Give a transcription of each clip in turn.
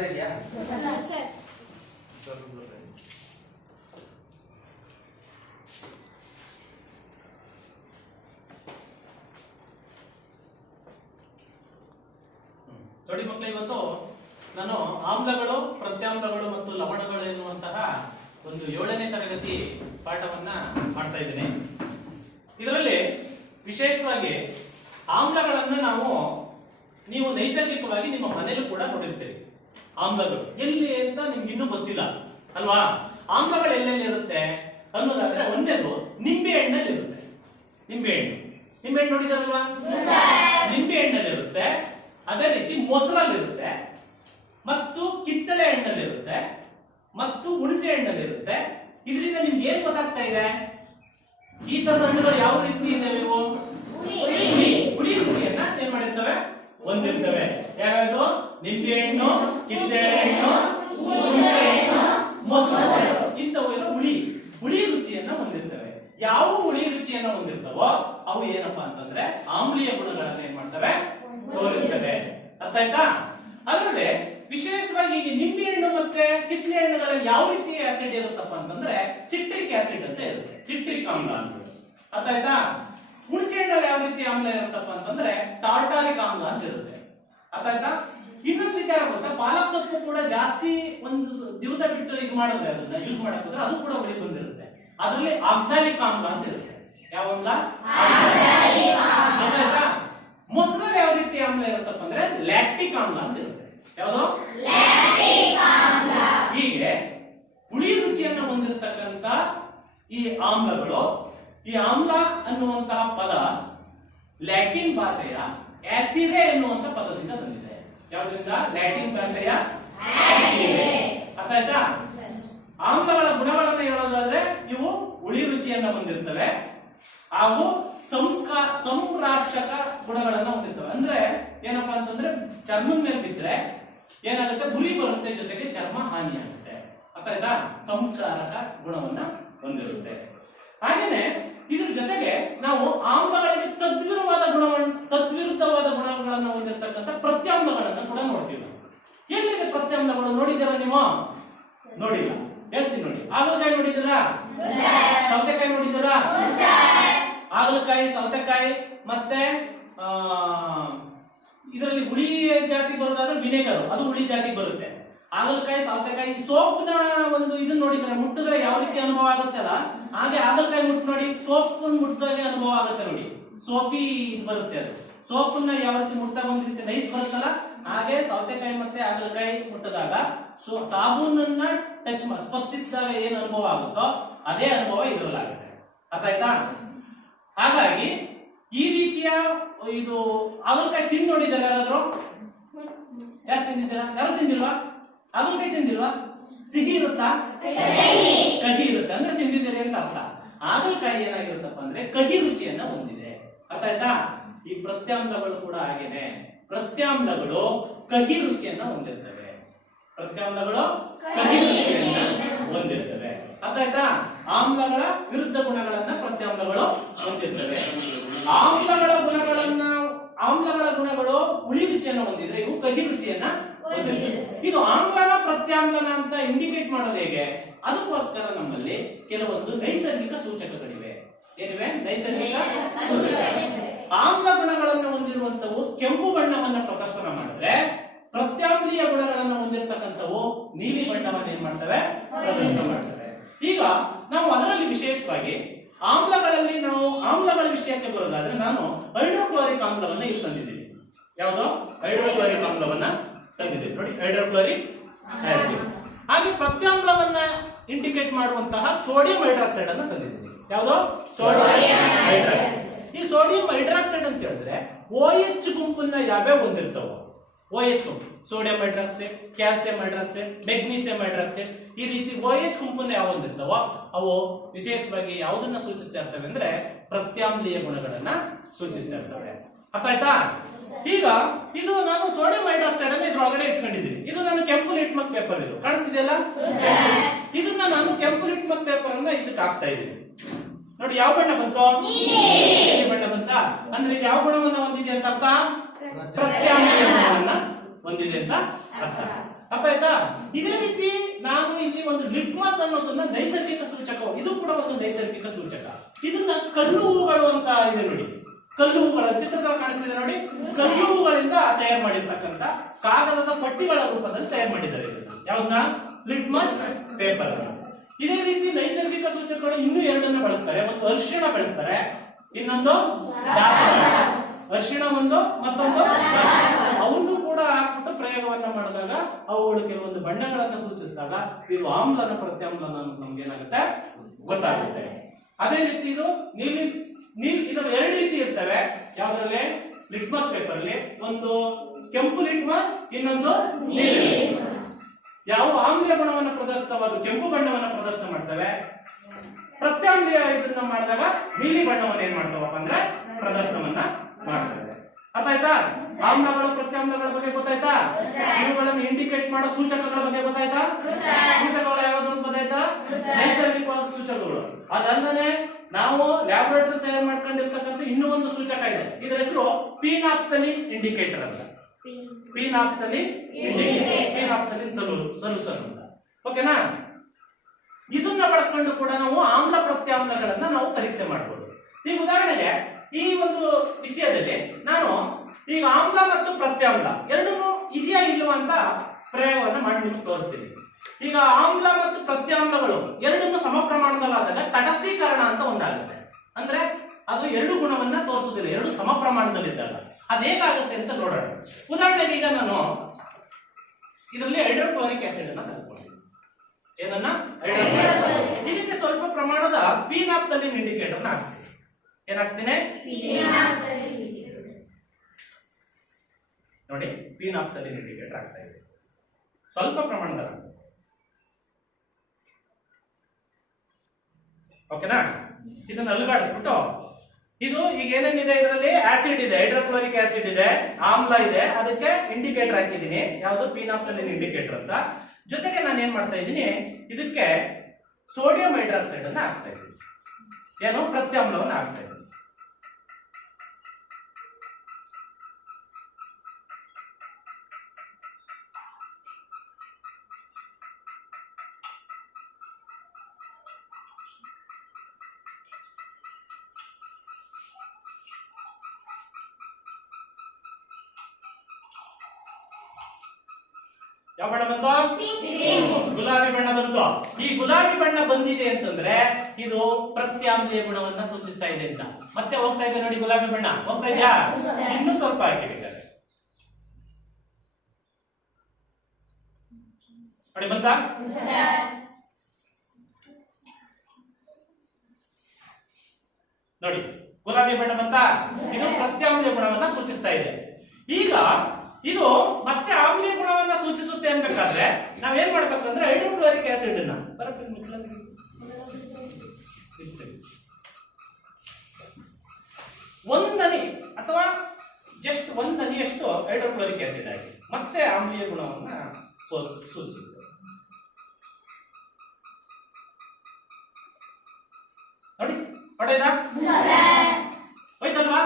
ಮಾಡ್ತಾ ಇದೆಯಾ ನೋಡಿ ಮಕ್ಕಳೇ, ಇವತ್ತು ನಾನು ಆಮ್ಲಗಳು, ಪ್ರತ್ಯಾಮ್ಲಗಳು ಮತ್ತು ಲವಣಗಳು ಎನ್ನುವಂತಹ ಒಂದು 7ನೇ ತರಗತಿ ಪಾಠವನ್ನ ಮಾಡ್ತಾ ಇದ್ದೇನೆ. ಇದರಲ್ಲಿ ವಿಶೇಷವಾಗಿ ಆಮ್ಲಗಳನ್ನ ನೀವು ನೈಸರ್ಗಿಕವಾಗಿ ನಿಮ್ಮ ಮನೆಯಲ್ಲೂ ಕೂಡ ನೋಡಿರ್ತೀರಿ. ಆಮ್ಲಗಳು ಎಲ್ಲಿ ಅಂತ ನಿಮ್ಗೆ ಇನ್ನೂ ಗೊತ್ತಿಲ್ಲ ಅಲ್ವಾ? ಆಮ್ಲಗಳು ಎಲ್ಲೆಲ್ಲಿ ಇರುತ್ತೆ ಅನ್ನೋದಾದ್ರೆ, ಒಂದೇದು ನಿಂಬೆ ಹಣ್ಣಲ್ಲಿ ಇರುತ್ತೆ. ನಿಂಬೆ ಹಣ್ಣು ನೋಡಿದಾರಲ್ವಾ? ನಿಂಬೆ ಹಣ್ಣಲ್ಲಿ ಇರುತ್ತೆ. ಅದೇ ರೀತಿ ಮೊಸರಲ್ಲಿರುತ್ತೆ, ಮತ್ತು ಕಿತ್ತಳೆ ಹಣ್ಣಲ್ಲಿರುತ್ತೆ, ಮತ್ತು ಹುಣಸೆ ಹಣ್ಣಲ್ಲಿರುತ್ತೆ. ಇದರಿಂದ ನಿಮ್ಗೆ ಏನ್ ಗೊತ್ತಾಗ್ತಾ ಇದೆ? ಈ ತರದ ಹಣ್ಣುಗಳು ಯಾವ ರೀತಿ ಇದಾವೆ? ಇವು ಹುಳಿ ರುಚಿಯನ್ನ ಏನ್ ಮಾಡಿರ್ತವೆ? ಹೊಂದಿರ್ತವೆ. ಯಾವ್ಯಾವುದು? ನಿಂಬೆ ಹಣ್ಣು, ಕಿತ್ತಳೆ ಹಣ್ಣು, ಹುಣಸೆ ಹಣ್ಣು, ಮೊಸರು, ಇಂಥವೆಲ್ಲ ಹುಳಿ ರುಚಿಯನ್ನ ಹೊಂದಿರ್ತವೆ. ಯಾವ ಹುಳಿ ರುಚಿಯನ್ನ ಹೊಂದಿರ್ತವೋ ಅವು ಏನಪ್ಪಾ ಅಂತಂದ್ರೆ ಆಮ್ಲೀಯ ಗುಣಗಳನ್ನ ಏನ್ ಮಾಡ್ತವೆ? ತೋರಿಸ್ತವೆ. ಅರ್ಥ ಆಯ್ತಾ? ಅದರಲ್ಲಿ ವಿಶೇಷವಾಗಿ ಈಗ ನಿಂಬೆ ಹಣ್ಣು ಮತ್ತೆ ಕಿತ್ತಳೆ ಹಣ್ಣುಗಳಲ್ಲಿ ಯಾವ ರೀತಿ ಆಸಿಡ್ ಇರುತ್ತಪ್ಪ ಅಂತಂದ್ರೆ ಸಿಟ್ರಿಕ್ ಆಸಿಡ್ ಅಂತ ಇರುತ್ತೆ, ಸಿಟ್ರಿಕ್ ಆಮ್ಲ ಅಂತ. ಅರ್ಥ ಆಯ್ತಾ? ಹುಣಸೆ ಹಣ್ಣಲ್ಲಿ ಯಾವ ರೀತಿ ಆಮ್ಲ ಇರುತ್ತಪ್ಪ ಅಂತಂದ್ರೆ ಟಾರ್ಟಾರಿಕ್ ಆಮ್ಲ ಅಂತ ಇರುತ್ತೆ. ಅರ್ಥ ಆಯ್ತಾ? ಇನ್ನೊಂದು ವಿಚಾರ ಗೊತ್ತಾ? ಪಾಲಕ್ ಸೊಪ್ಪು ಕೂಡ ಜಾಸ್ತಿ ಒಂದು ದಿವಸ ಬಿಟ್ಟು ಇದು ಮಾಡಿದ್ರೆ, ಅದನ್ನ ಯೂಸ್ ಮಾಡಕ್ ಹೋದ್ರೆ ಅದು ಕೂಡ ಹುಳಿ ಬಂದಿರುತ್ತೆ. ಅದರಲ್ಲಿ ಆಕ್ಸಾಲಿಕ್ ಆಮ್ಲ ಅಂತ ಇರುತ್ತೆ. ಯಾವ ಆಮ್ಲ? ಅರ್ಥ ಆಯ್ತಾ? ಮೊಸರಲ್ಲಿ ಯಾವ ರೀತಿ ಆಮ್ಲ ಇರುತ್ತಪ್ಪ ಅಂದ್ರೆ ಲ್ಯಾಕ್ಟಿಕ್ ಆಮ್ಲ ಅಂತ ಇರುತ್ತೆ. ಯಾವುದು? ಹೀಗೆ ಹುಳಿ ರುಚಿಯನ್ನ ಹೊಂದಿರತಕ್ಕಂತ ಈ ಆಮ್ಲಗಳು, ಈ ಆಮ್ಲ ಅನ್ನುವಂತಹ ಪದ ಲ್ಯಾಟಿನ್ ಭಾಷೆಯ ಆಸಿರೆ ಎನ್ನುವಂತ ಪದದಿಂದ ಬಂದಿದೆ. ಯಾವುದರಿಂದ? ಲ್ಯಾಟಿನ್ ಭಾಷೆಯ ಆಸಿರೆ. ಅರ್ಥ ಆಯ್ತಾ? ಆಮ್ಲಗಳ ಗುಣಗಳನ್ನು ಹೇಳೋದಾದ್ರೆ ಇವು ಹುಳಿ ರುಚಿಯನ್ನ ಹೊಂದಿರ್ತವೆ ಹಾಗೂ ಸಂಪ್ರಾಕ್ಷಕ ಗುಣಗಳನ್ನ ಹೊಂದಿರ್ತವೆ. ಅಂದ್ರೆ ಏನಪ್ಪಾ ಅಂತಂದ್ರೆ ಚರ್ಮದ ಮೇಲೆ ಬಿದ್ರೆ ಏನಾಗುತ್ತೆ? ಗುರಿ ಬರುತ್ತೆ, ಜೊತೆಗೆ ಚರ್ಮ ಹಾನಿ ಆಗುತ್ತೆ. ಅರ್ಥ ಆಯ್ತಾ? ಸಂಸ್ಕಾರಕ ಗುಣವನ್ನ ಹೊಂದಿರುತ್ತೆ. ಹಾಗೇನೆ ಇದ್ರ ಜೊತೆಗೆ ನಾವು ಆಮ್ಲಗಳಿಗೆ ತದ್ವಿರುದ್ಧವಾದ ಗುಣಗಳನ್ನು ಹೊಂದಿರತಕ್ಕಂಥ ಪ್ರತ್ಯಾಮ್ಲಗಳನ್ನ ಕೂಡ ನೋಡ್ತೀವಿ. ಎಲ್ಲಿದೆ ಪ್ರತ್ಯಾಮ್ಲಗಳು? ನೋಡಿದ್ದೀರಾ ನೀವು? ನೋಡಿಲ್ಲ. ಹೇಳ್ತೀನಿ ನೋಡಿ. ಹಾಗಲಕಾಯಿ ನೋಡಿದ್ದೀರಾ? ಸೌತೆಕಾಯಿ ನೋಡಿದ್ದೀರಾ? ಹಾಗಲಕಾಯಿ, ಸೌತೆಕಾಯಿ, ಮತ್ತೆ ಇದರಲ್ಲಿ ಹುಳಿ ಜಾತಿ ಬರೋದಾದ್ರೆ ವಿನೆಗರ್, ಅದು ಹುಳಿ ಜಾತಿ ಬರುತ್ತೆ. ಹಾಗಲಕಾಯಿ, ಸೌತೆಕಾಯಿ, ಸೋಪ್ನ ಒಂದು ಇದನ್ನ ನೋಡಿದ್ರೆ ಮುಟ್ಟಿದ್ರೆ ಯಾವ ರೀತಿ ಅನುಭವ ಆಗುತ್ತಲ್ಲ, ಹಾಗೆ ಹಾಗಲಕಾಯಿ ಮುಟ್ಟು ನೋಡಿ, ಸೋಪ್ ಮುಟ್ಟಿದ್ರೆ ಅನುಭವ ಆಗುತ್ತೆ ನೋಡಿ. ಸೋಪಿ ಬರುತ್ತೆ. ಅದು ಸೋಪನ್ನ ಯಾವ ರೀತಿ ಮುಟ್ಟಾಗ ಒಂದ್ ರೀತಿ ನೈಸ್ ಬರುತ್ತಲ್ಲ, ಹಾಗೆ ಸೌತೆಕಾಯಿ ಮತ್ತೆ ಹಾಗಲಕಾಯಿ ಮುಟ್ಟಿದಾಗ ಸಾಬೂನನ್ನ ಸ್ಪರ್ಶಿಸಿದಾಗ ಏನ್ ಅನುಭವ ಆಗುತ್ತೋ ಅದೇ ಅನುಭವ ಇದರಲ್ಲಾಗುತ್ತೆ. ಅರ್ಥ ಆಯ್ತಾ? ಹಾಗಾಗಿ ಈ ರೀತಿಯ ಇದು ಹಾಗಲಕಾಯಿ ತಿಂದು ನೋಡಿದ್ದಾರೆ ಯಾರಾದ್ರೂ? ಯಾರು ತಿಂದಿದ್ದೀರಾ? ಯಾರು ತಿಂದಿಲ್ವಾ? ಹಾಗಲಕಾಯಿ ತಿಂದಿಲ್ವಾ? ಸಿಹಿ ಇರುತ್ತಾ? ಕಹಿ ಇರುತ್ತೆ. ಅಂದ್ರೆ ತಿಂದಿದ್ದೀರಿ ಅಂತ ಅರ್ಥ. ಹಾಗಲಕಾಯಿ ಏನಾಗಿರುತ್ತಪ್ಪ ಅಂದ್ರೆ ಕಹಿ ರುಚಿಯನ್ನ ಹೊಂದಿದೆ. ಅರ್ಥ ಆಯ್ತಾ? ಈ ಪ್ರತ್ಯಾಮ್ಲಗಳು ಕೂಡ ಹಾಗೇನೆ. ಪ್ರತ್ಯಾಮ್ಲಗಳು ಕಹಿ ರುಚಿಯನ್ನ ಹೊಂದಿರ್ತವೆ. ಪ್ರತ್ಯಾಮ್ಲಗಳು ಕಹಿ ರುಚಿಯನ್ನ ಹೊಂದಿರ್ತವೆ. ಅರ್ಥ ಆಯ್ತಾ? ಆಮ್ಲಗಳ ವಿರುದ್ಧ ಗುಣಗಳನ್ನ ಪ್ರತ್ಯಾಮ್ಲಗಳು ಹೊಂದಿರ್ತವೆ. ಆಮ್ಲಗಳ ಗುಣಗಳು ಹುಳಿ ರುಚಿಯನ್ನು ಹೊಂದಿದ್ರೆ ಇವು ಕಹಿ ರುಚಿಯನ್ನ ಹೊಂದಿರ್ತವೆ. ಇದು ಆಮ್ಲನ ಪ್ರತ್ಯಾಮ್ಲನ ಅಂತ ಇಂಡಿಕೇಟ್ ಮಾಡೋದು ಹೇಗೆ? ಅದಕ್ಕೋಸ್ಕರ ನಮ್ಮಲ್ಲಿ ಕೆಲವೊಂದು ನೈಸರ್ಗಿಕ ಸೂಚಕಗಳಿವೆ. ಏನಿವೆ? ನೈಸರ್ಗಿಕ ಸೂಚಕಗಳು. ಆಮ್ಲ ಗುಣಗಳನ್ನು ಹೊಂದಿರುವಂತವು ಕೆಂಪು ಬಣ್ಣವನ್ನ ಪ್ರದರ್ಶನ ಮಾಡಿದ್ರೆ, ಪ್ರತ್ಯಾಮ್ಲೀಯ ಗುಣಗಳನ್ನು ಹೊಂದಿರತಕ್ಕಂಥವು ನೀಲಿ ಬಣ್ಣವನ್ನು ಏನ್ ಮಾಡ್ತವೆ? ಪ್ರದರ್ಶನ ಮಾಡ್ತವೆ. ಈಗ ನಾವು ಅದರಲ್ಲಿ ವಿಶೇಷವಾಗಿ ಆಮ್ಲಗಳಲ್ಲಿ ನಾವು ಆಮ್ಲಗಳ ವಿಷಯಕ್ಕೆ ಬರೋದಾದ್ರೆ ನಾನು ಹೈಡ್ರೋಕ್ಲೋರಿಕ್ ಆಮ್ಲವನ್ನ ಇಲ್ಲಿ ತಂದಿದ್ದೀನಿ. ಯಾವುದು? ಹೈಡ್ರೋಕ್ಲೋರಿಕ್ ಆಮ್ಲವನ್ನ ತಂದಿದ್ದೀನಿ ನೋಡಿ, ಹೈಡ್ರೋಕ್ಲೋರಿಕ್ ಆಸಿಡ್. ಹಾಗೆ ಪ್ರತ್ಯಾಮ್ಲವನ್ನ ಇಂಡಿಕೇಟ್ ಮಾಡುವಂತಹ ಸೋಡಿಯಂ ಹೈಡ್ರಾಕ್ಸೈಡ್ ಅನ್ನು ತಂದಿದ್ದೀನಿ. ಯಾವುದು? Sodium hydroxide. ಈ ಸೋಡಿಯಂ ಹೈಡ್ರಾಕ್ಸೈಡ್ ಅಂತ ಹೇಳಿದ್ರೆ OH ಗುಂಪನ್ನ ಯಾವ್ಯಾವ ಹೊಂದಿರ್ತಾವ? OH ಗುಂಪು sodium hydroxide, calcium hydroxide, magnesium hydroxide, ಈ ರೀತಿ OH ಗುಂಪನ್ನ ಯಾವ ಹೊಂದಿರ್ತಾವ ಅವು ವಿಶೇಷವಾಗಿ ಯಾವುದನ್ನ ಸೂಚಿಸ್ತಾ ಇರ್ತವೆ ಅಂದ್ರೆ ಪ್ರತ್ಯಾಮ್ಲೀಯ ಗುಣಗಳನ್ನ ಸೂಚಿಸ್ತಾ ಇರ್ತವೆ. ಅರ್ಥ ಆಯ್ತಾ? ಈಗ ಇದು ನಾನು ಸೋಡಿಯಂ ಹೈಡ್ರಾಕ್ಸೈಡ್ ಅನ್ನು ಇದ್ರೊಳಗಡೆ ಇಟ್ಕೊಂಡಿದ್ದೀನಿ. ಇದು ನಾನು ಕೆಂಪು ಲಿಟ್ಮಸ್ ಪೇಪರ್, ಇದು ಕಾಣಿಸ್ತಿದೆಯಲ್ಲ, ಇದನ್ನ ನಾನು ಕೆಂಪು ಲಿಟ್ಮಸ್ ಪೇಪರ್ ಅನ್ನ ಇದಕ್ಕೆ ಹಾಕ್ತಾ ಇದ್ದೀನಿ. ನೋಡಿ ಯಾವ ಬಣ್ಣ ಬಂತು? ನೀಲಿ ಬಣ್ಣ ಬಂತ. ಅಂದ್ರೆ ಇದು ಯಾವ ಗುಣವನ್ನ ಹೊಂದಿದೆ ಅಂತ ಅರ್ಥ? ಪ್ರತ್ಯಾಮ್ಲೀಯ ಗುಣವನ್ನ ಹೊಂದಿದೆ ಅಂತ ಅರ್ಥ. ಅರ್ಥ ಆಯ್ತಾ? ಇದೇ ರೀತಿ ನಾನು ಇಲ್ಲಿ ಒಂದು ಲಿಟ್ಮಸ್ ಅನ್ನೋದನ್ನ ನೈಸರ್ಗಿಕ ಸೂಚಕ, ಇದು ಕೂಡ ಒಂದು ನೈಸರ್ಗಿಕ ಸೂಚಕ. ಇದನ್ನ ಕಲ್ಲು ಹೂಗಳು ಅಂತ ಇದೆ ನೋಡಿ, ಕಲ್ಲು ಹೂಗಳ ಚಿತ್ರದಲ್ಲಿ ಕಾಣಿಸ್ತಿದೆ ನೋಡಿ, ಕಲ್ಲು ಹೂಗಳಿಂದ ತಯಾರು ಮಾಡಿರ್ತಕ್ಕಂಥ ಕಾಗದದ ಪಟ್ಟಿಗಳ ರೂಪದಲ್ಲಿ ತಯಾರು ಮಾಡಿದ್ದಾರೆ ಇದನ್ನ. ಯಾವ್ದನ್ನ? Litmus paper. ಇದೇ ರೀತಿ ನೈಸರ್ಗಿಕ ಸೂಚಕಗಳು ಇನ್ನೂ ಎರಡನ್ನ ಬಳಸ್ತಾರೆ. ಒಂದು ಅರಿಶಿಣ ಬಳಸ್ತಾರೆ, ಇನ್ನೊಂದು ಅರಿಶಿಣ ಒಂದು, ಮತ್ತೊಂದು ಅವನ್ನು ಕೂಡ ಹಾಕ್ಬಿಟ್ಟು ಪ್ರಯೋಗವನ್ನ ಮಾಡಿದಾಗ ಅವುಗಳು ಕೆಲವೊಂದು ಬಣ್ಣಗಳನ್ನ ಸೂಚಿಸಿದಾಗ ಇದು ಆಮ್ಲನ ಪ್ರತ್ಯಾಮ್ಲನ ನಮ್ಗೆ ಏನಾಗುತ್ತೆ ಗೊತ್ತಾಗುತ್ತೆ. ಅದೇ ರೀತಿ ಇದು ಇದರ ಎರಡು ರೀತಿ ಇರ್ತವೆ. ಯಾವ್ದ್ರಲ್ಲಿ? ಲಿಟ್ಮಸ್ ಪೇಪರ್ ಅಲ್ಲಿ ಒಂದು ಕೆಂಪು ಲಿಟ್ಮಸ್, ಇನ್ನೊಂದು ನೀಲಿ ಲಿಟ್ಮಸ್. ಯಾವ ಆಮ್ಲೀಯ ಗುಣವನ್ನು ಪ್ರದರ್ಶಿತವಾದ ಕೆಂಪು ಬಣ್ಣವನ್ನ ಪ್ರದರ್ಶನ ಮಾಡ್ತವೆ, ಪ್ರತ್ಯಾಮ್ಲೀಯ ಇದನ್ನ ಮಾಡಿದಾಗ ನೀಲಿ ಬಣ್ಣವನ್ನು ಏನ್ ಮಾಡ್ತಾವಪ್ಪ ಅಂದ್ರೆ ಪ್ರದರ್ಶನವನ್ನ ಮಾಡ್ತವೆ. ಅರ್ಥ ಆಯ್ತಾ? ಆಮ್ಲಗಳು ಪ್ರತ್ಯಾಮ್ಲಗಳ ಬಗ್ಗೆ ಗೊತ್ತಾಯ್ತಾ? ಇವುಗಳನ್ನು ಇಂಡಿಕೇಟ್ ಮಾಡೋ ಸೂಚಕಗಳ ಬಗ್ಗೆ ಗೊತ್ತಾಯ್ತಾ? ಸೂಚಕಗಳು ಯಾವ್ದು ಗೊತ್ತಾಯ್ತಾ? ನೈಸರ್ಗಿಕವಾದ ಸೂಚಕಗಳು. ಅದಲ್ಲದೆ ನಾವು ಲ್ಯಾಬೊರೇಟರಿ ತಯಾರು ಮಾಡ್ಕೊಂಡಿರ್ತಕ್ಕಂಥ ಇನ್ನೂ ಒಂದು ಸೂಚಕ ಇದೆ, ಇದರ ಹೆಸರು ಫಿನಾಪ್ತಲೀನ್ ಇಂಡಿಕೇಟರ್ ಅಂತ. ಫಿನಾಪ್ತಲೀನ್ ಇಂಡಿಕೇಟರ್, ಫಿನಾಪ್ತಲೀನ್ ಸೊಲ್ಯೂಷನ್ ಅಂತ. ಓಕೆನಾ? ಇದನ್ನ ಬಳಸ್ಕೊಂಡು ಕೂಡ ನಾವು ಆಮ್ಲ ಪ್ರತ್ಯಾಮ್ಲಗಳನ್ನ ನಾವು ಪರೀಕ್ಷೆ ಮಾಡಬಹುದು. ಈಗ ಉದಾಹರಣೆಗೆ ಈ ಒಂದು ವಿಷಯದಲ್ಲಿ ನಾನು ಈಗ ಆಮ್ಲ ಮತ್ತು ಪ್ರತ್ಯಾಮ್ಲ ಎರಡೂ ಇದೆಯಾ ಇಲ್ವಾ ಅಂತ ಪ್ರಯೋಗವನ್ನ ಮಾಡಿ ನಿಮಗೆ ತೋರಿಸ್ತೀನಿ. ಈಗ ಆಮ್ಲ ಮತ್ತು ಪ್ರತ್ಯಾಮ್ಲಗಳು ಎರಡನ್ನೂ ಸಮ ಪ್ರಮಾಣದಲ್ಲಾದಾಗ ತಟಸ್ಥೀಕರಣ ಅಂತ ಒಂದಾಗುತ್ತೆ. ಅಂದ್ರೆ ಅದು ಎರಡು ಗುಣವನ್ನ ತೋರಿಸುದಿಲ್ಲ, ಎರಡು ಸಮ ಪ್ರಮಾಣದಲ್ಲಿದ್ದಾಗ ಅದು ಹೇಗಾಗುತ್ತೆ ಅಂತ ನೋಡೋಣ. ಉದಾಹರಣೆಗೆ ಈಗ ನಾನು ಇದರಲ್ಲಿ ಹೈಡ್ರೋಕ್ಲೋರಿಕ್ ಆಸಿಡ್ ಅನ್ನ ತೆಗೆದುಕೊಂಡಿದ್ದೀನಿ. ಏನನ್ನ? ಹೈಡ್ರೋಕ್ಲೋರಿಕ್. ಇದಕ್ಕೆ ಸ್ವಲ್ಪ ಪ್ರಮಾಣದ ಫಿನಾಪ್ತಲೀನ್ ಇಂಡಿಕೇಟರ್ ಹಾಕ್ತೀನಿ. ಏನಾಗ್ತೀನಿ? ನೋಡಿ, ಫಿನಾಪ್ತಲೀನ್ ಇಂಡಿಕೇಟರ್ ಆಗ್ತಾ ಇದೆ ಸ್ವಲ್ಪ ಪ್ರಮಾಣದ. ಓಕೆನಾ? ಇದನ್ನ ಅಲುಗಾಡಿಸ್ಬಿಟ್ಟು ಇದು ಈಗ ಏನೇನಿದೆ ಇದರಲ್ಲಿ ಆಸಿಡ್ ಇದೆ, ಹೈಡ್ರೋಕ್ಲೋರಿಕ್ ಆಸಿಡ್ ಇದೆ, ಆಮ್ಲ ಇದೆ, ಅದಕ್ಕೆ ಇಂಡಿಕೇಟರ್ ಹಾಕಿದ್ದೀನಿ. ಯಾವುದು? ಫಿನಾಪ್ತಲೀನ್ ಇಂಡಿಕೇಟರ್ ಅಂತ. ಜೊತೆಗೆ ನಾನು ಏನ್ ಮಾಡ್ತಾ ಇದ್ದೀನಿ, ಇದಕ್ಕೆ ಸೋಡಿಯಂ ಹೈಡ್ರಾಕ್ಸೈಡ್ ಅನ್ನ ಹಾಕ್ತಾ ಇದ್ದೀನಿ. ಏನು? ಪ್ರತ್ಯಾಮ್ಲವನ್ನು ಹಾಕ್ತಾ ಇದ್ದೀನಿ. ಯಾವ ಬಣ್ಣ ಬಂತು? ಗುಲಾಬಿ ಬಣ್ಣ ಬಂತು. ಈ ಗುಲಾಬಿ ಬಣ್ಣ ಬಂದಿದೆ ಅಂತಂದ್ರೆ ಇದು ಪ್ರತ್ಯಾಮ್ಲೀಯ ಗುಣವನ್ನ ಸೂಚಿಸ್ತಾ ಇದೆ ಅಂತ. ಮತ್ತೆ ಹೋಗ್ತಾ ಇದೆ ನೋಡಿ, ಗುಲಾಬಿ ಬಣ್ಣ ಹೋಗ್ತಾ ಇದೆಯಾ? ಇನ್ನೂ ಸ್ವಲ್ಪ ಹಾಕಿದ್ದಾರೆ ನೋಡಿ, ಬಂತಾ? ನೋಡಿ, ಗುಲಾಬಿ ಬಣ್ಣ ಬಂತಾ? ಇದು ಪ್ರತ್ಯಾಮ್ಲೀಯ ಗುಣವನ್ನ ಸೂಚಿಸ್ತಾ ಇದೆ. ಈಗ ಇದು ಮತ್ತೆ ಆಮ್ಲೀಯ ಗುಣವನ್ನ ಸೂಚಿಸುತ್ತೆ ಅನ್ಬೇಕಾದ್ರೆ ನಾವೇನ್ ಮಾಡ್ಬೇಕಂದ್ರೆ ಹೈಡ್ರೋಕ್ಲೋರಿಕ್ ಆಸಿಡ್ ಅನ್ನ ಒಂದನಿ ಅಥವಾ ಜಸ್ಟ್ ಒಂದನಿಯಷ್ಟು ಹೈಡ್ರೋಕ್ಲೋರಿಕ್ ಆಸಿಡ್ ಆಗಿ ಮತ್ತೆ ಆಮ್ಲೀಯ ಗುಣವನ್ನ ಸೂಚಿಸುತ್ತೆ. ನೋಡಿ, ಹೊಡೆದಾ? ಹೋಯ್ತಲ್ವಾ?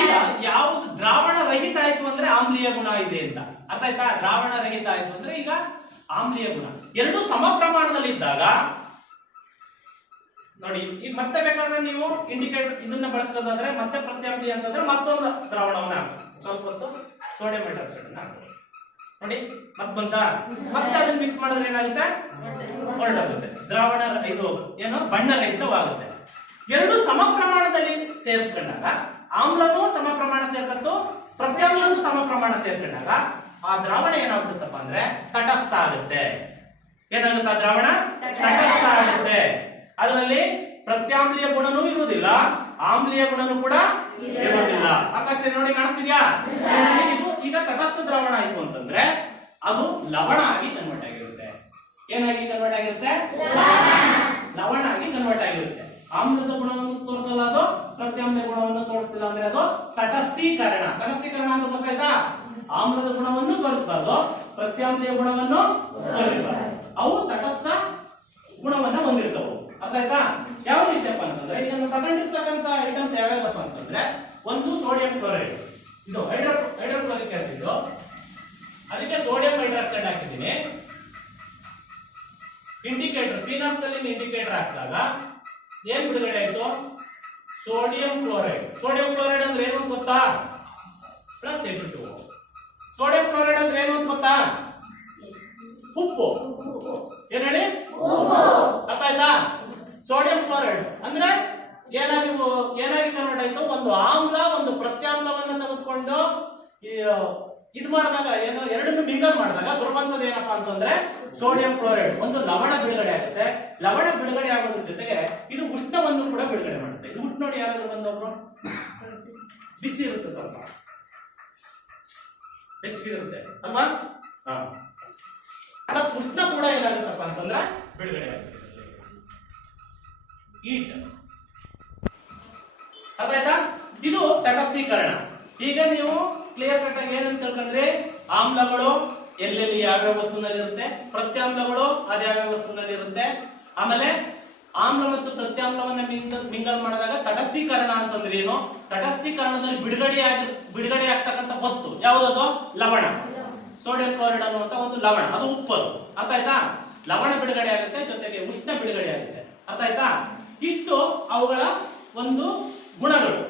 ಈಗ ಯಾವುದು ದ್ರಾವಣ ರಹಿತ ಆಯ್ತು ಅಂದ್ರೆ ಆಮ್ಲೀಯ ಗುಣ ಇದೆ ಅಂತ. ಅರ್ಥ ಆಯ್ತಾ? ದ್ರಾವಣ ರಹಿತ ಆಯ್ತು ಅಂದ್ರೆ ಈಗ ಆಮ್ಲೀಯ ಗುಣ. ಎರಡು ಸಮ ಪ್ರಮಾಣದಲ್ಲಿ ಇದ್ದಾಗ ನೋಡಿ, ಈಗ ಮತ್ತೆ ಬೇಕಾದ್ರೆ ನೀವು ಇಂಡಿಕೇಟರ್ ಇದನ್ನ ಬಳಸ್ಕೋದಾದ್ರೆ ಮತ್ತೆ ಪ್ರತ್ಯಾಮ್ಲೀಯ ಅಂತಂದ್ರೆ ಮತ್ತೊಂದು ದ್ರಾವಣವನ್ನ ಹಾಕಿ ಸ್ವಲ್ಪ ಹೊತ್ತು ಸೋಡಿಯಂ ಹೈಡ್ರಾಕ್ಸೈಡ್ ಅನ್ನ ಹಾಕಿ ನೋಡಿ, ಮತ್ತೆ ಬಂತ ಮತ್ತೆ ಅದನ್ನ ಮಿಕ್ಸ್ ಮಾಡಿದ್ರೆ ಏನಾಗುತ್ತೆ? ಹೊರಟಾಗುತ್ತೆ. ದ್ರಾವಣ ಇದು ಏನು ಬಣ್ಣ ರಹಿತವಾಗುತ್ತೆ. ಎರಡು ಸಮ ಪ್ರಮಾಣದಲ್ಲಿ ಸೇರಿಸ್ಕೊಂಡಾಗ ಆಮ್ಲನೂ ಸಮ ಪ್ರಮಾಣ ಸೇರ್ಕತ್ತು, ಪ್ರತ್ಯಾಮ್ಲನೂ ಸಮ ಪ್ರಮಾಣ ಸೇರ್ಕೊಂಡಾಗ ಆ ದ್ರಾವಣ ಏನಾಗ್ಬಿಡುತ್ತಪ್ಪ ಅಂದ್ರೆ ತಟಸ್ಥ ಆಗುತ್ತೆ. ಏನಾಗುತ್ತೆ? ಆ ದ್ರಾವಣ ತಟಸ್ಥ ಆಗುತ್ತೆ. ಅದರಲ್ಲಿ ಪ್ರತ್ಯಾಮ್ಲೀಯ ಗುಣನೂ ಇರುವುದಿಲ್ಲ, ಆಮ್ಲೀಯ ಗುಣನೂ ಕೂಡ ಇರುವುದಿಲ್ಲ. ಅರ್ಥ ಆಗ್ತದೆ ನೋಡಿ, ಕಾಣಿಸ್ತಿದ್ಯಾ? ಇದು ಈಗ ತಟಸ್ಥ ದ್ರಾವಣ ಆಯ್ತು ಅಂತಂದ್ರೆ ಅದು ಲವಣ ಆಗಿ ಕನ್ವರ್ಟ್ ಆಗಿರುತ್ತೆ. ಏನಾಗಿ ಕನ್ವರ್ಟ್ ಆಗಿರುತ್ತೆ? ಲವಣ ಆಗಿ ಕನ್ವರ್ಟ್ ಆಗಿರುತ್ತೆ. ಆಮ್ಲದ ಗುಣವನ್ನು ತೋರಿಸಲ್ಲ, ಅದು ಪ್ರತ್ಯಾಮ್ಲ ಗುಣವನ್ನು ತೋರಿಸ್ತಿಲ್ಲ ಅಂದ್ರೆ ಅದು ತಟಸ್ಥೀಕರಣ. ತಟಸ್ಥೀಕರಣ ಅಂತ ಗೊತ್ತಾಯ್ತಾ? ಆಮ್ಲದ ಗುಣವನ್ನು ತೋರಿಸಬಾರ್ದು, ಪ್ರತ್ಯಾಮ್ಲೀಯ ಗುಣವನ್ನು ತೋರಿಸಬಾರ್ದು. ಅವು ತಟಸ್ಥ ಗುಣವನ್ನ ಹೊಂದಿರ್ತವು. ಅರ್ಥ ಆಯ್ತಾ? ಯಾವ ರೀತಿಯಪ್ಪ ಅಂತಂದ್ರೆ ಇದನ್ನು ತಗೊಂಡಿರ್ತಕ್ಕಂಥ ಐಟಮ್ಸ್ ಯಾವ್ಯಾವಪ್ಪ ಅಂತಂದ್ರೆ ಒಂದು ಸೋಡಿಯಂ ಕ್ಲೋರೈಡ್, ಇದು ಹೈಡ್ರೋಕ್ಲೋರಿಕ್ ಆಸಿಡ್, ಅದಕ್ಕೆ ಸೋಡಿಯಂ ಹೈಡ್ರಾಕ್ಸೈಡ್ ಹಾಕಿದ್ದೀನಿ. ಇಂಡಿಕೇಟರ್ ಪಿನಾಪ್ತಲ್ಲಿ ಇಂಡಿಕೇಟರ್ ಹಾಕಿದಾಗ ಏನ್ ಬಿಡುಗಡೆ ಆಯ್ತು? Sodium chloride. ಸೋಡಿಯಂ ಕ್ಲೋರೈಡ್ ಅಂದ್ರೆ ಏನು ಅಂತ ಗೊತ್ತಾ? Plus H2O. ಸೋಡಿಯಂ ಕ್ಲೋರೈಡ್ ಅಂದ್ರೆ ಏನು ಅಂತ ಗೊತ್ತಾ? ಉಪ್ಪು. ಏನ್ ಹೇಳಿ? ಅರ್ಥ ಆಯ್ತಾ? ಸೋಡಿಯಂ ಕ್ಲೋರೈಡ್ ಅಂದ್ರೆ ಏನಾಗಿ ಕನ್ವರ್ಟ್ ಆಯ್ತು? ಒಂದು ಆಮ್ಲ ಒಂದು ಪ್ರತ್ಯಾಮ್ಲವನ್ನ ತೆಗೆದುಕೊಂಡು ಇದು ಮಾಡಿದಾಗ ಏನು ಎರಡನ್ನು ಮಿಂಗಲ್ ಮಾಡಿದಾಗ ಬರುವಂತದ್ದು ಏನಪ್ಪಾ ಅಂತಂದ್ರೆ ಸೋಡಿಯಂ ಕ್ಲೋರೈಡ್. ಒಂದು ಲವಣ ಬಿಡುಗಡೆ ಆಗುತ್ತೆ. ಲವಣ ಬಿಡುಗಡೆ ಆಗೋದ್ರ ಜೊತೆಗೆ ಇದು ಉಷ್ಣವನ್ನು ಕೂಡ ಬಿಡುಗಡೆ ಮಾಡುತ್ತೆ. ಇದು ಉಷ್ಣ ನೋಡಿ, ಯಾರಾದ್ರೂ ಬಂದವರು ಬಿಸಿ ಇರುತ್ತೆ, ಸ್ವಲ್ಪ ಹೆಚ್ಚಿರುತ್ತೆ ಅಲ್ವಾ? ಪ್ಲಸ್ ಉಷ್ಣ ಕೂಡ ಏನಾಗುತ್ತಪ್ಪ ಅಂತಂದ್ರೆ ಬಿಡುಗಡೆ ಆಗುತ್ತೆ. ಹೀಟ್. ಅದಾಯ್ತಾ? ಇದು ತಟಸ್ಥೀಕರಣ. ಈಗ ನೀವು ಕ್ಲಿಯರ್ ಕಟ್ ಆಗಿ ಏನಂತ ತಿಳ್ಕೊಂಡ್ರೆ, ಆಮ್ಲಗಳು ಎಲ್ಲೆಲ್ಲಿ ಯಾವ್ಯಾವ ವಸ್ತುನಲ್ಲಿ ಇರುತ್ತೆ, ಪ್ರತ್ಯಾಮ್ಲಗಳು ಅದ್ಯಾವ್ಯಾವ ವಸ್ತುನಲ್ಲಿ ಇರುತ್ತೆ. ಆಮೇಲೆ ಆಮ್ಲ ಮತ್ತು ಪ್ರತ್ಯಾಮ್ಲವನ್ನ ಮಿಂಗಲ್ ಮಾಡಿದಾಗ ತಟಸ್ಥೀಕರಣ ಅಂತಂದ್ರೆ ಏನು? ತಟಸ್ಥೀಕರಣದಲ್ಲಿ ಬಿಡುಗಡೆ ಆಗ್ತಕ್ಕಂಥ ವಸ್ತು ಯಾವುದದು? ಲವಣ. ಸೋಡಿಯಂ ಕ್ಲೋರೈಡ್ ಅನ್ನುವಂತ ಒಂದು ಲವಣ, ಅದು ಉಪ್ಪದು. ಅರ್ಥ ಆಯ್ತಾ? ಲವಣ ಬಿಡುಗಡೆ ಆಗುತ್ತೆ, ಜೊತೆಗೆ ಉಷ್ಣ ಬಿಡುಗಡೆ ಆಗುತ್ತೆ. ಅರ್ಥ ಆಯ್ತಾ? ಇಷ್ಟು ಅವುಗಳ ಒಂದು ಗುಣಗಳು.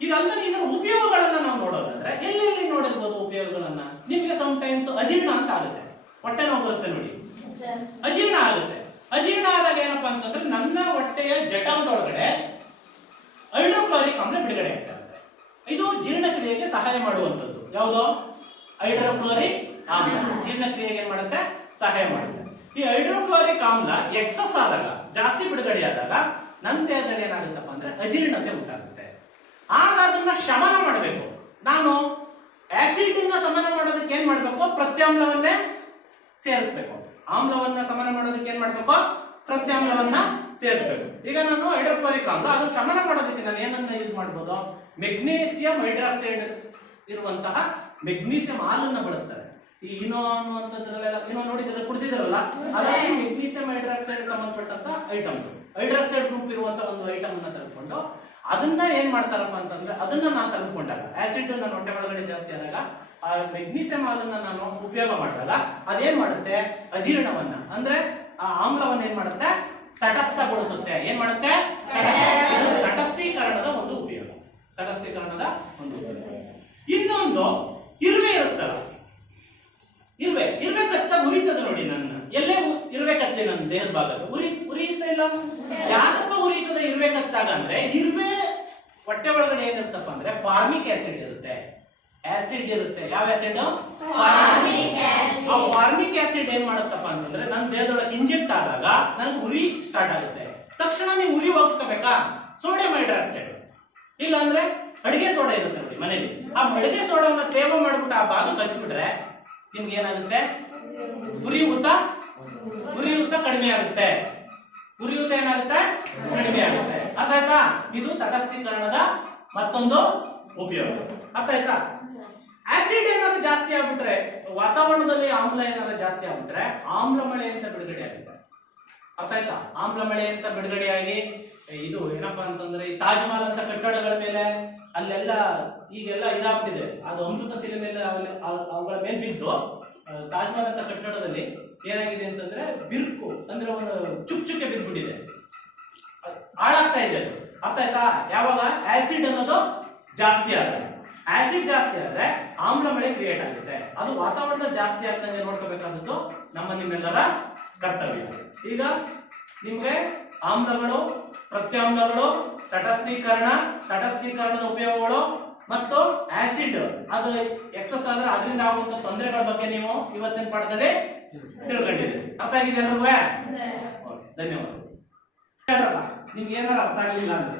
ಇದಲ್ಲದೆ ಇದರ ಉಪಯೋಗಗಳನ್ನ ನಾವು ನೋಡೋದಾದ್ರೆ ಎಲ್ಲೆಲ್ಲಿ ನೋಡಿರ್ಬೋದು ಉಪಯೋಗಗಳನ್ನ? ನಿಮ್ಗೆ ಸಮ್ ಟೈಮ್ಸ್ ಅಜೀರ್ಣ ಅಂತ ಆಗುತ್ತೆ, ಹೊಟ್ಟೆ ನೋವು ಬರುತ್ತೆ ನೋಡಿ, ಅಜೀರ್ಣ ಆಗುತ್ತೆ. ಅಜೀರ್ಣ ಆದಾಗ ಏನಪ್ಪಾ ಅಂತಂದ್ರೆ ನನ್ನ ಹೊಟ್ಟೆಯ ಜಠರದೊಳಗಡೆ ಹೈಡ್ರೋಕ್ಲೋರಿಕ್ ಆಮ್ಲ ಬಿಡುಗಡೆ ಆಗ್ತಾ ಇರುತ್ತೆ. ಇದು ಜೀರ್ಣಕ್ರಿಯೆಗೆ ಸಹಾಯ ಮಾಡುವಂತದ್ದು. ಯಾವುದು? ಹೈಡ್ರೋಕ್ಲೋರಿಕ್ ಆಮ್ಲ ಜೀರ್ಣಕ್ರಿಯೆಗೆ ಏನ್ ಮಾಡುತ್ತೆ? ಸಹಾಯ ಮಾಡುತ್ತೆ. ಈ ಹೈಡ್ರೋಕ್ಲೋರಿಕ್ ಆಮ್ಲ ಎಕ್ಸಸ್ ಆದಾಗ, ಜಾಸ್ತಿ ಬಿಡುಗಡೆ ಆದಾಗ ನನ್ನ ದೇಹದಲ್ಲಿ ಏನಾಗುತ್ತಪ್ಪ ಅಂದ್ರೆ ಅಜೀರ್ಣತೆ ಉಂಟಾಗುತ್ತೆ. ಆಗ ಅದನ್ನ ಶಮನ ಮಾಡಬೇಕು. ನಾನು ಆಸಿಡ್ ಅನ್ನ ಶಮನ ಮಾಡೋದಕ್ಕೆ ಏನ್ ಮಾಡ್ಬೇಕು? ಪ್ರತ್ಯಾಮ್ಲವನ್ನೇ ಸೇರಿಸಬೇಕು. ಆಮ್ಲವನ್ನ ಶಮನ ಮಾಡೋದಕ್ಕೆ ಏನ್ ಮಾಡ್ಬೇಕು? ಪ್ರತ್ಯಾಮ್ಲವನ್ನ ಸೇರಿಸಬೇಕು. ಈಗ ನಾನು ಹೈಡ್ರೋಕ್ಲೋರಿಕ್ ಆಮ್ಲ ಅದನ್ನ ಶಮನ ಮಾಡೋದಕ್ಕೆ ನಾನು ಏನನ್ನ ಯೂಸ್ ಮಾಡಬಹುದು? ಮೆಗ್ನೀಸಿಯಂ ಹೈಡ್ರಾಕ್ಸೈಡ್ ಇರುವಂತಹ ಮೆಗ್ನೀಸಿಯಂ ಹಾಲನ್ನ ಬಳಸ್ತಾರೆ. ಈ ಇನೋ ಅನ್ನುವಂಥದ್ರಲ್ಲೆಲ್ಲ ಇನೋ ನೋಡಿದ್ರೆ ಕುಡಿದಿದ್ರಲ್ಲ, ಅದಾಗಿ ಮೆಗ್ನೀಸಿಯಂ ಹೈಡ್ರಾಕ್ಸೈಡ್ ಸಂಬಂಧಪಟ್ಟಂತ ಐಟಮ್ಸ್, ಹೈಡ್ರಾಕ್ಸೈಡ್ ಗ್ರೂಪ್ ಇರುವಂತ ಒಂದು ಐಟಮ್ ಅನ್ನ ತೆಗೆದುಕೊಂಡು ಅದನ್ನ ಏನ್ ಮಾಡ್ತಾರಪ್ಪ ಅಂತಂದ್ರೆ ಅದನ್ನ ನಾನು ತೆಗೆದುಕೊಂಡಾಗ ಆಸಿಡ್ ನನ್ನ ಹೊಟ್ಟೆ ಒಳಗಡೆ ಜಾಸ್ತಿ ಆದಾಗ ಆ ಮೆಗ್ನೀಸಿಯಂ ಹಾಲನ್ನ ನಾನು ಉಪಯೋಗ ಮಾಡಿದಾಗ ಅದೇನ್ ಮಾಡುತ್ತೆ? ಅಜೀರ್ಣವನ್ನ ಅಂದ್ರೆ ಆ ಆಮ್ಲವನ್ನ ಏನ್ ಮಾಡುತ್ತೆ? ತಟಸ್ಥಗೊಳಿಸುತ್ತೆ. ಏನ್ ಮಾಡುತ್ತೆ? ತಟಸ್ಥೀಕರಣದ ಒಂದು ಉಪಯೋಗ. ತಟಸ್ಥೀಕರಣದ ಒಂದು ಉಪಯೋಗ. ಇನ್ನೊಂದು ಇರುವೆ ಇರುತ್ತಲ್ಲ, ಇರುವೆ ಕತ್ತ ಉರಿತದ ನೋಡಿ. ನನ್ನ ಎಲ್ಲೇ ಇರುವೆ ಕತ್ತೆ ನನ್ನ ದೇಹದ ಭಾಗ ಉರಿಯುತ್ತ ಇಲ್ಲ. ಯಾಕಪ್ಪ ಉರಿಯುತ್ತದ ಇರುವೆ ಕತ್ತಾಗ ಅಂದ್ರೆ ಇರುವೆ ಹೊಟ್ಟೆ ಒಳಗಡೆ ಏನಿರುತ್ತಪ್ಪ ಅಂದ್ರೆ ಫಾರ್ಮಿಕ್ ಆಸಿಡ್ ಇರುತ್ತೆ. ಆಸಿಡ್ ಇರುತ್ತೆ. ಯಾವ ಆಸಿಡ್? ಫಾರ್ಮಿಕ್ ಆಸಿಡ್ ಏನ್ ಮಾಡುತ್ತಪ್ಪ ಅಂತಂದ್ರೆ ನನ್ನ ದೇಹದೊಳಗೆ ಇಂಜೆಕ್ಟ್ ಆದಾಗ ನನಗೆ ಉರಿ ಸ್ಟಾರ್ಟ್ ಆಗುತ್ತೆ. ತಕ್ಷಣ ನೀವು ಉರಿ ಹೋಗಿಸ್ಕೋಬೇಕಾ? Sodium hydroxide. ಇಲ್ಲ ಅಂದ್ರೆ ಅಡಿಗೆ ಸೋಡಾ ಇರುತ್ತೆ ನೋಡಿ ಮನೇಲಿ, ಆ ಅಡಿಗೆ ಸೋಡಾವನ್ನ ತೇವ ಮಾಡ್ಬಿಟ್ಟು ಆ ಭಾಗ ಹಚ್ಬಿಟ್ರೆ ನಿಮ್ಗೆ ಏನಾಗುತ್ತೆ? ಉರಿಯೂತ ಕಡಿಮೆ ಆಗುತ್ತೆ. ಉರಿಯೂತ ಏನಾಗುತ್ತೆ? ಕಡಿಮೆ ಆಗುತ್ತೆ. ಅರ್ಥಾಯ್ತಾ? ಇದು ತಟಸ್ಥೀಕರಣದ ಮತ್ತೊಂದು ಉಪಯೋಗ. ಅರ್ಥಾಯ್ತಾ? ಆಸಿಡ್ ಏನಾದ್ರು ಜಾಸ್ತಿ ಆಗ್ಬಿಟ್ರೆ, ವಾತಾವರಣದಲ್ಲಿ ಆಮ್ಲ ಏನಾದ್ರು ಜಾಸ್ತಿ ಆಗ್ಬಿಟ್ರೆ ಆಮ್ಲ ಮಳೆ ಅಂತ ಬಿಡುಗಡೆ ಆಗುತ್ತೆ. ಅರ್ಥ ಆಯ್ತಾ? ಆಮ್ಲ ಮಳೆ ಅಂತ ಬಿಡುಗಡೆಯಾಗಿ ಇದು ಏನಪ್ಪಾ ಅಂತಂದ್ರೆ ಈ ತಾಜ್ ಮಹಲ್ ಅಂತ ಕಟ್ಟಡಗಳ ಮೇಲೆ ಅಲ್ಲೆಲ್ಲ ಈಗೆಲ್ಲ ಇದಾಗ್ತಿದೆ. ಅದು ಅಮೃತ ಶಿಲೆ ಮೇಲೆ ಅವುಗಳ ಮೇಲೆ ಬಿದ್ದು ತಾಜ್ ಮಹಲ್ ಅಂತ ಕಟ್ಟಡದಲ್ಲಿ ಏನಾಗಿದೆ ಅಂತಂದ್ರೆ ಬಿರುಕು ಅಂದ್ರೆ ಒಂದು ಚುಕ್ಕೆ ಬಿದ್ದುಬಿಟ್ಟಿದೆ, ಹಾಳಾಗ್ತಾ ಇದೆ. ಅರ್ಥ ಆಯ್ತಾ? ಯಾವಾಗ ಆಸಿಡ್ ಅನ್ನೋದು ಜಾಸ್ತಿ ಆದ್ರೆ, ಆಸಿಡ್ ಜಾಸ್ತಿ ಆದ್ರೆ ಆಮ್ಲ ಮಳೆ ಕ್ರಿಯೇಟ್ ಆಗುತ್ತೆ. ಅದು ವಾತಾವರಣದಲ್ಲಿ ಜಾಸ್ತಿ ಆಗ್ತಂಗೆ ನೋಡ್ಕೋಬೇಕಾದದ್ದು ನಿಮ್ಮೆಲ್ಲರ ಕರ್ತವ್ಯ. ಈಗ ನಿಮ್ಗೆ ಆಮ್ಲಗಳು, ಪ್ರತ್ಯಾಮ್ಲಗಳು, ತಟಸ್ಥೀಕರಣದ ಉಪಯೋಗಗಳು ಮತ್ತು ಆಸಿಡ್ ಅದು ಎಕ್ಸಸ್ ಆದ್ರೆ ಅದರಿಂದ ಆಗುವಂತ ತೊಂದರೆಗಳ ಬಗ್ಗೆ ನೀವು ಇವತ್ತಿನ ಪಾಠದಲ್ಲಿ ತಿಳ್ಕೊಂಡಿದ್ದೀರಿ. ಅರ್ಥ ಆಗಿದೆ ಅಲ್ವೇ? ಧನ್ಯವಾದ. ನಿಮ್ಗೆ ಏನಾದ್ರು ಅರ್ಥ ಆಗಲಿಲ್ಲ ಅಂದ್ರೆ